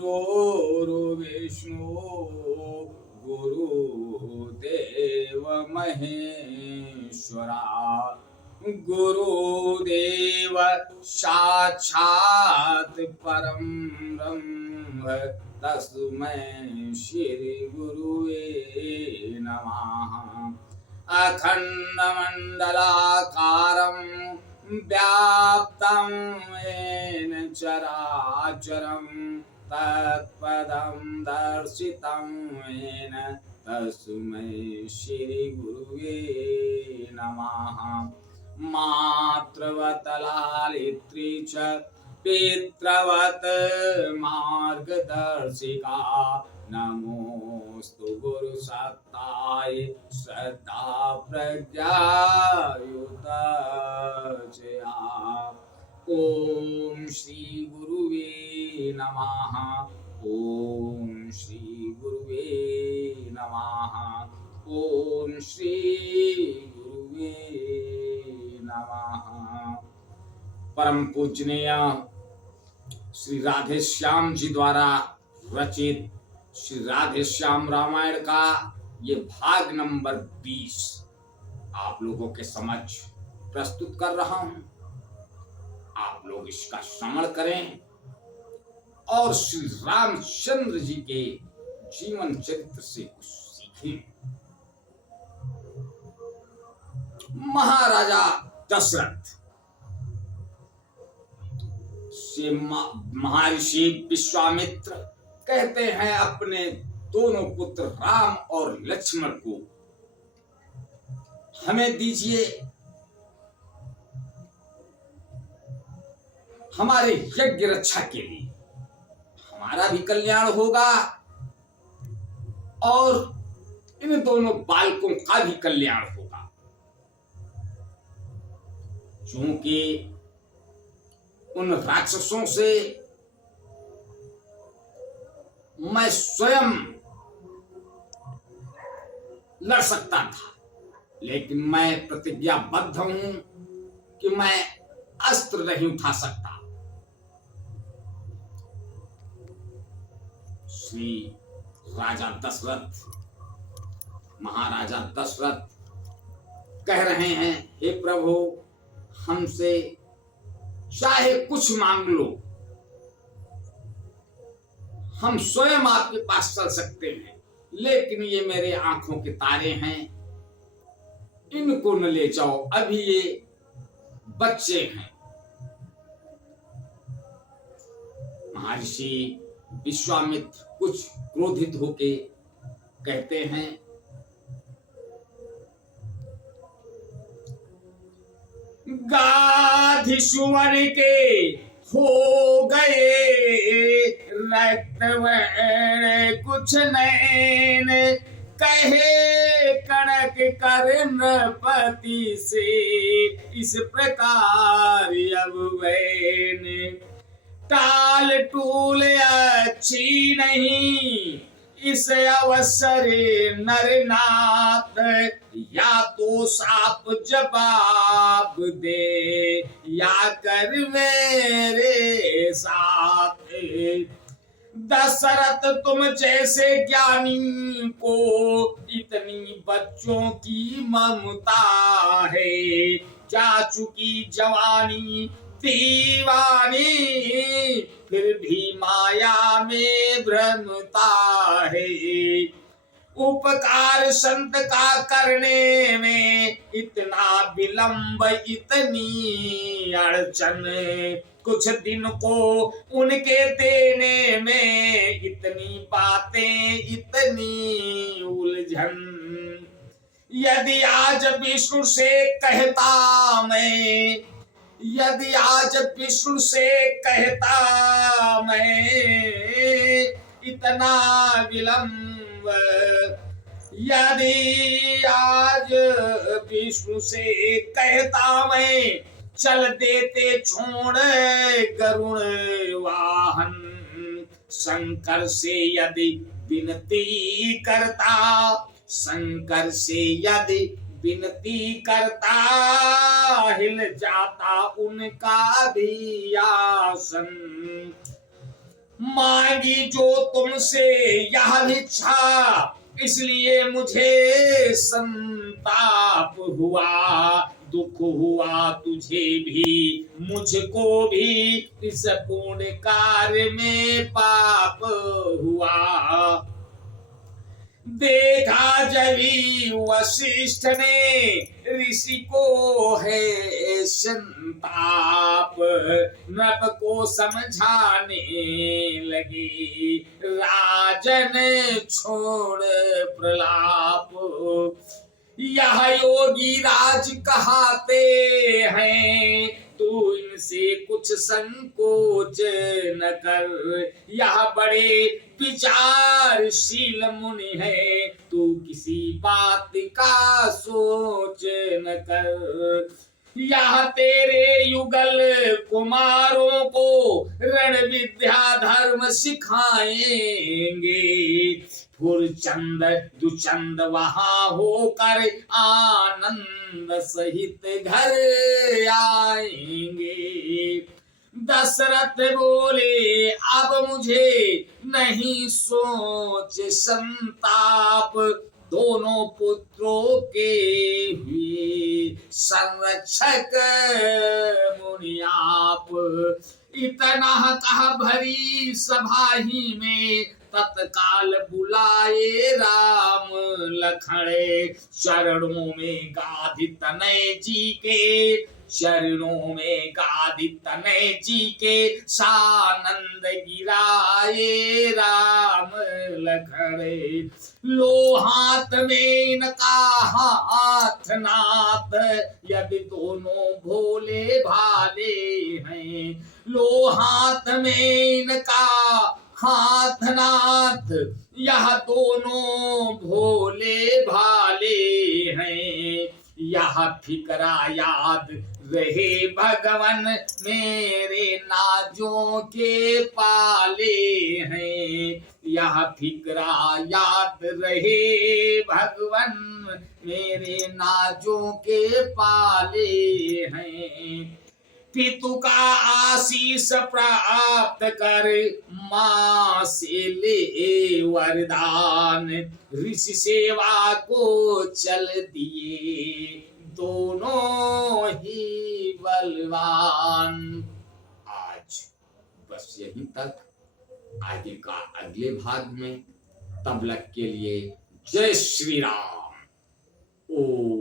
गुरुर्विष्णु गुरुदेव महेश्वरा गुरुदेव साक्षात् परम ब्रह्म तस्मै श्री गुरुवे नमः। अखंडमंडलाकारं व्याप्तं येन चराचरं तत्पदं दर्शितं येन तस्मै श्री गुरुवे नमः। मातृवत लालित्री च पितृवत मार्गदर्शिका नमोस्तु गुरु सत्ताय श्रद्धा प्रज्ञायुतचया। ओम श्री गुरुवे नमः। ओम श्री गुरुवे नमः। ओम श्री गुरुवे नमः। परम पूजनीय श्री राधे श्याम जी द्वारा रचित श्री राधे श्याम रामायण का ये भाग नंबर 20 आप लोगों के समक्ष प्रस्तुत कर रहा हूं। आप लोग इसका श्रवण करें और श्री रामचंद्र जी के जीवन चरित्र से कुछ सीखें। महाराजा दशरथ से महर्षि विश्वामित्र कहते हैं अपने दोनों पुत्र राम और लक्ष्मण को हमें दीजिए, हमारे यज्ञ रक्षा के लिए। हमारा भी कल्याण होगा और इन दोनों बालकों का भी कल्याण होगा। क्योंकि उन राक्षसों से मैं स्वयं लड़ सकता था, लेकिन मैं प्रतिज्ञाबद्ध हूं कि मैं अस्त्र नहीं उठा सकता। श्री राजा दशरथ महाराजा दशरथ कह रहे हैं, हे प्रभु हमसे चाहे कुछ मांग लो, हम स्वयं आपके पास चल सकते हैं, लेकिन ये मेरे आंखों के तारे हैं, इनको न ले जाओ, अभी ये बच्चे हैं। महर्षि विश्वामित्र कुछ क्रोधित होके कहते हैं, गाधी सुवन के हो गए रक्त कुछ नैन, कहे कड़क कर्णपति से इस प्रकार अब वैन। टाल टूल अच्छी नहीं इस अवसर नरनाथ, या तो साप जवाब दे या कर मेरे साथ। दशरथ तुम जैसे ज्ञानी को इतनी बच्चों की ममता है, जा चुकी जवानी दीवानी फिर भी माया में भ्रमता है। उपकार संत का करने में इतना विलंब इतनी अड़चन, कुछ दिन को उनके देने में इतनी बातें इतनी उलझन। यदि आज विष्णु से कहता मैं, यदि आज विष्णु से कहता मैं इतना विलंब, यदि आज विष्णु से कहता मैं चल देते छोड़ गरुण वाहन। शंकर से यदि विनती करता, शंकर से यदि विनती करता, हिल जाता उनका भी आसन। मांगी जो तुमसे यह भिक्षा, इसलिए मुझे संताप हुआ। दुख हुआ तुझे भी मुझको भी, इस पुण्य कार्य में पाप हुआ। देखा जभी वशिष्ठ ने ऋषि को है संताप, नभ को समझाने लगे राजन छोड़ प्रलाप। यह योगी राज कहाते हैं, तू इनसे कुछ संकोच न कर। यह बड़े विचारशील मुनि है, तू किसी बात का सोच न कर। यह तेरे युगल कुमारों को रण विद्या धर्म सिखाएंगे। फुरचंद दुचंद वहां होकर आनंद सहित घर आएंगे। दशरथ बोले अब मुझे नहीं सोच संताप, दोनों पुत्रों के हुए संरक्षक मुनि आप। इतना कहा भरी सभा ही में, तत्काल बुलाए राम लखड़े। चरणों में गाधि तनय जी के, चरणों में गाधि तनय जी के, सानंद गिराए राम लखड़े। लो हाथ में इनका हाथ नाथ, यदि दोनों भोले भाले हैं। लो हाथ में इनका हाथ नाथ, यह दोनों भोले भाले हैं। यह फिकरा याद रहे भगवन, मेरे नाजों के पाले हैं। यह फिकरा याद रहे भगवन, मेरे नाजों के पाले हैं। पितु का आशीष प्राप्त कर, मां से ले वरदान। ऋषि सेवा को चल दिए दोनों ही बलवान। आज बस यहीं तक, आगे का अगले भाग में। तब तक के लिए जय श्री राम। ओम।